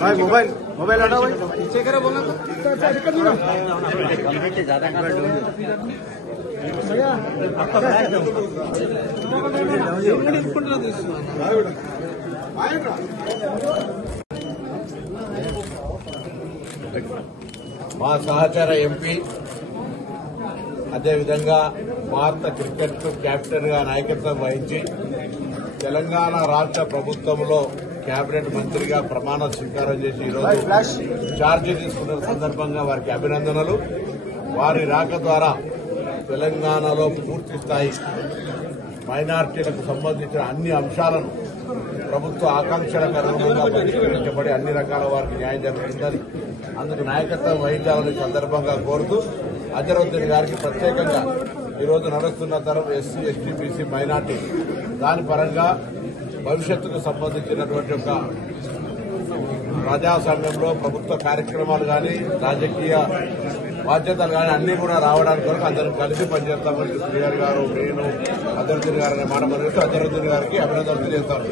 भाई मोबाइल हटाओ भाई, पीछे करो बोलना तो మా సహచర ఎంపీ అదేవిధంగా భారత క్రికెట్ కెప్టెన్ గా నాయకత్వం వహించి తెలంగాణ రాష్ట్ర ప్రభుత్వంలో కేబినెట్ మంత్రిగా ప్రమాణ స్వీకారం చేసి ఈరోజు ఛార్జీ తీసుకున్న సందర్భంగా వారికి అభినందనలు. వారి రాక ద్వారా తెలంగాణలో పూర్తి స్థాయి మైనార్టీలకు సంబంధించిన అన్ని అంశాలను ప్రభుత్వ ఆకాంక్షలకు అనుగుణంగా పరిష్కరించబడి అన్ని రకాల వారికి న్యాయం జరుగుతుందని అందుకు నాయకత్వం వహించాలని సందర్భంగా కోరుతూ అజరుద్దీన్ గారికి ప్రత్యేకంగా ఈరోజు నడుస్తున్న తరం ఎస్సీ ఎస్టీ బీసీ మైనార్టీ దాని పరంగా భవిష్యత్తుకు సంబంధించినటువంటి ఒక ప్రజాస్వామ్యంలో ప్రభుత్వ కార్యక్రమాలు కానీ రాజకీయ బాధ్యతలు కానీ అన్ని కూడా రావడానికి కొరకు అందరం కలిసి పనిచేస్తామని శ్రీహరి గారు నేను అజరుద్దీన్ గారు అనే మాట మరిస్తూ అజరుద్దీన్ గారికి అభినందనలు తెలియజేస్తాను.